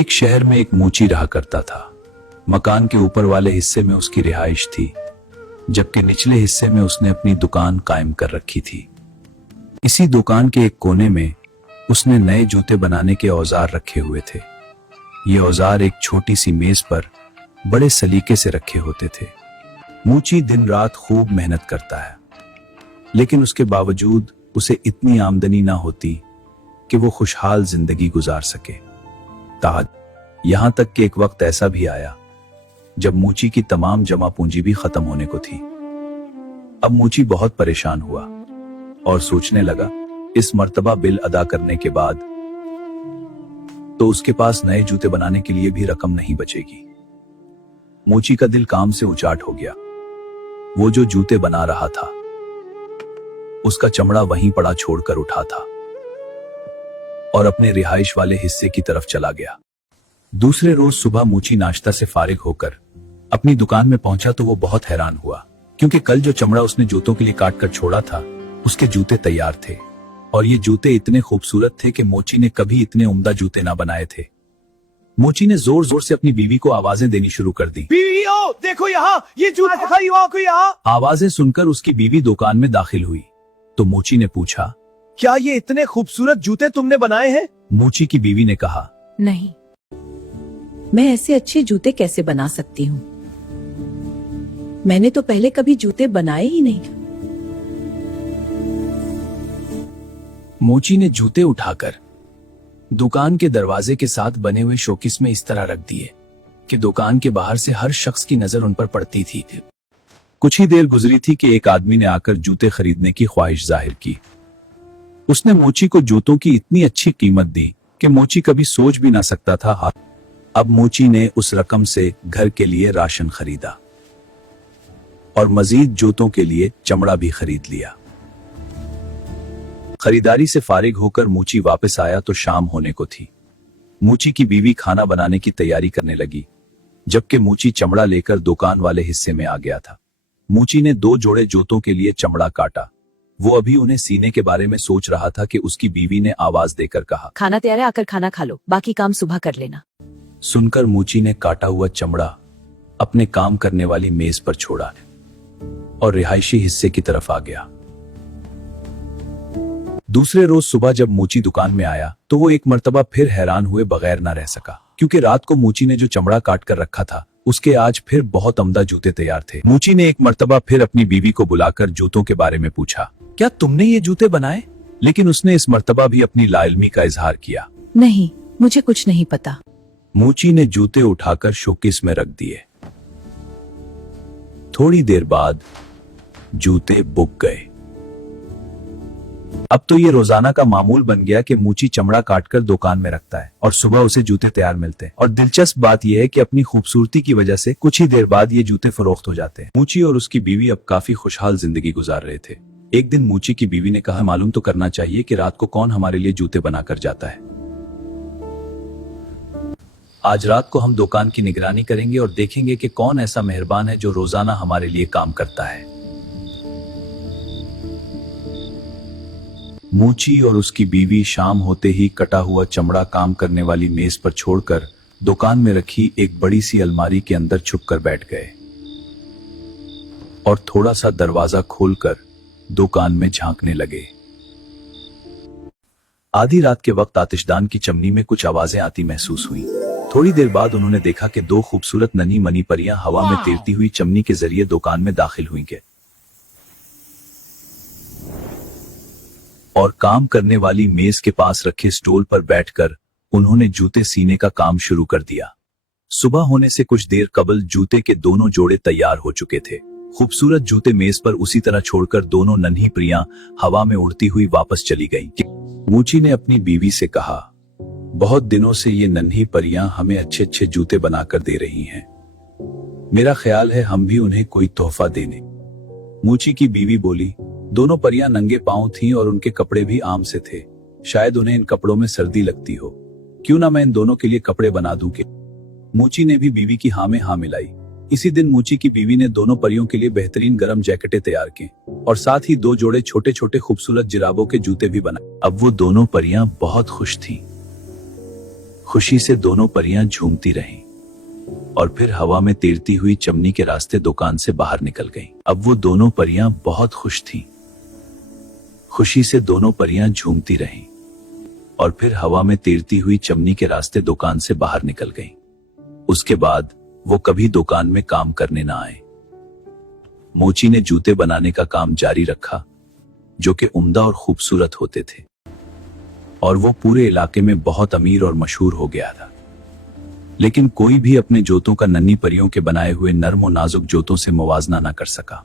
एक शहर में एक मूची रहा करता था। मकान के ऊपर वाले हिस्से में उसकी रिहाइश थी, जबकि निचले हिस्से में उसने अपनी दुकान कायम कर रखी थी। इसी दुकान के एक कोने में उसने नए जूते बनाने के औजार रखे हुए थे। ये औजार एक छोटी सी मेज पर बड़े सलीके से रखे होते थे। मूची दिन रात खूब मेहनत करता है, लेकिन उसके बावजूद उसे इतनी आमदनी ना होती कि वो खुशहाल जिंदगी गुजार सके। यहां तक कि एक वक्त ऐसा भी आया जब मूची की तमाम जमा पूंजी भी खत्म होने को थी। अब मूची बहुत परेशान हुआ और सोचने लगा, इस मर्तबा बिल अदा करने के बाद तो उसके पास नए जूते बनाने के लिए भी रकम नहीं बचेगी। मूची का दिल काम से उचाट हो गया। वो जो जूते बना रहा था उसका चमड़ा वहीं पड़ा छोड़कर उठा था और अपने रिहाइश वाले हिस्से की तरफ चला गया। दूसरे रोज सुबह मूची नाश्ता से फारिग होकर अपनी दुकान में पहुंचा तो वो बहुत हैरान हुआ, क्योंकि कल जो चमड़ा उसने जूतों के लिए काट कर छोड़ा था उसके जूते तैयार थे और ये जूते इतने खूबसूरत थे कि मूची ने कभी इतने उम्दा जूते ना बनाए थे। मूची ने जोर जोर से अपनी बीवी को आवाजें देनी शुरू कर दी। बीवी ओ, देखो यहाँ, ये जूते खरीदो को यहाँ। आवाजें सुनकर उसकी बीवी दुकान में दाखिल हुई तो मूची ने पूछा, क्या ये इतने खूबसूरत जूते तुमने बनाए हैं? मूची की बीवी ने कहा, नहीं, मैं ऐसे अच्छे जूते कैसे बना सकती हूँ? मैंने तो पहले कभी जूते बनाए ही नहीं। मूची ने जूते उठाकर दुकान के दरवाजे के साथ बने हुए शोकेस में इस तरह रख दिए कि दुकान के बाहर से हर शख्स की नजर उन पर पड़ती थी। कुछ ही देर गुजरी थी कि एक आदमी ने आकर जूते खरीदने की ख्वाहिश जाहिर की। उसने मूची को जूतों की इतनी अच्छी कीमत दी कि मूची कभी सोच भी ना सकता था। अब मूची ने उस रकम से घर के लिए राशन खरीदा और मजीद जूतों के लिए चमड़ा भी खरीद लिया। खरीदारी से फारिग होकर मूची वापस आया तो शाम होने को थी। मूची की बीवी खाना बनाने की तैयारी करने लगी, जबकि मूची चमड़ा लेकर दुकान वाले हिस्से में आ गया था। मूची ने 2 जोड़े जूतों के लिए चमड़ा काटा। वो अभी उन्हें सीने के बारे में सोच रहा था कि उसकी बीवी ने आवाज देकर कहा, खाना तैयार है, आकर खाना खा लो, बाकी काम सुबह कर लेना। सुनकर मूची ने काटा हुआ चमड़ा अपने काम करने वाली मेज पर छोड़ा और रिहायशी हिस्से की तरफ आ गया। दूसरे रोज सुबह जब मूची दुकान में आया तो वो एक मर्तबा फिर हैरान हुए बगैर ना रह सका, क्योंकि रात को मूची ने जो चमड़ा काट कर रखा था उसके आज फिर बहुत उम्दा जूते तैयार थे। मूची ने एक मर्तबा फिर अपनी बीवी को बुलाकर जूतों के बारे में पूछा, क्या तुमने ये जूते बनाए? लेकिन उसने इस मर्तबा भी अपनी लाइल्मी का इजहार किया। नहीं, मुझे कुछ नहीं पता। मूची ने जूते उठाकर शोकेस में रख दिए। थोड़ी देर बाद जूते बुक गए। अब तो ये रोजाना का मामूल बन गया कि मूची चमड़ा काटकर दुकान में रखता है और सुबह उसे जूते तैयार मिलते हैं। और दिलचस्प बात यह है कि अपनी खूबसूरती की वजह से कुछ ही देर बाद ये जूते फरोख्त हो जाते हैं। मूची और उसकी बीवी अब काफी खुशहाल जिंदगी गुजार रहे थे। एक दिन मूची की बीवी ने कहा, मालूम तो करना चाहिए कि रात को कौन हमारे लिए जूते बनाकर जाता है। आज रात को हम दुकान की निगरानी करेंगे और देखेंगे कि कौन ऐसा मेहरबान है जो रोजाना हमारे लिए काम करता है। मूची और उसकी बीवी शाम होते ही कटा हुआ चमड़ा काम करने वाली मेज पर छोड़कर दुकान में रखी एक बड़ी सी अलमारी के अंदर छुपकर बैठ गए और थोड़ा सा दरवाजा खोलकर दुकान में झांकने लगे। आधी रात के वक्त आतिशदान की चमनी में कुछ आवाजें आती महसूस हुई। थोड़ी देर बाद उन्होंने देखा कि 2 खूबसूरत नन्ही मनी परियां हवा में तैरती हुई चमनी के जरिए दुकान में दाखिल हुई और काम करने वाली मेज के पास रखे स्टूल पर बैठकर उन्होंने जूते सीने का काम शुरू कर दिया। सुबह होने से कुछ देर कबल जूते के दोनों जोड़े तैयार हो चुके थे। खूबसूरत जूते मेज पर उसी तरह छोड़कर दोनों नन्ही प्रियां हवा में उड़ती हुई वापस चली गईं। मूची ने अपनी बीवी से कहा, बहुत दिनों से ये नन्ही परियां हमें अच्छे अच्छे जूते बनाकर दे रही हैं। मेरा ख्याल है हम भी उन्हें कोई तोहफा देने। मूची की बीवी बोली, दोनों परियां नंगे पांव थीं और उनके कपड़े भी आम से थे। शायद उन्हें इन कपड़ों में सर्दी लगती हो। क्यों ना मैं इन दोनों के लिए कपड़े बना दूं के। मूची ने भी बीवी की हाँ में हाँ मिलाई। इसी दिन मूची की बीवी ने दोनों परियों के लिए बेहतरीन गर्म जैकेटें तैयार की और साथ ही 2 जोड़े छोटे छोटे खूबसूरत जिराबों के जूते भी बनाए। अब वो दोनों परियां बहुत खुश थीं। खुशी से दोनों परियां झूमती रहीं और फिर हवा में तैरती हुई चमनी के रास्ते दुकान से बाहर निकल गईं। अब वो दोनों परियां बहुत खुश थीं। खुशी से दोनों परियां झूमती रहीं और फिर हवा में तैरती हुई चमनी के रास्ते दुकान से बाहर निकल गईं। उसके बाद वो कभी दुकान में काम करने ना आए। मोची ने जूते बनाने का काम जारी रखा, जो कि उम्दा और खूबसूरत होते थे, और वो पूरे इलाके में बहुत अमीर और मशहूर हो गया था। लेकिन कोई भी अपने जूतों का नन्ही परियों के बनाए हुए नर्म और नाजुक जूतों से मुवाजना ना कर सका।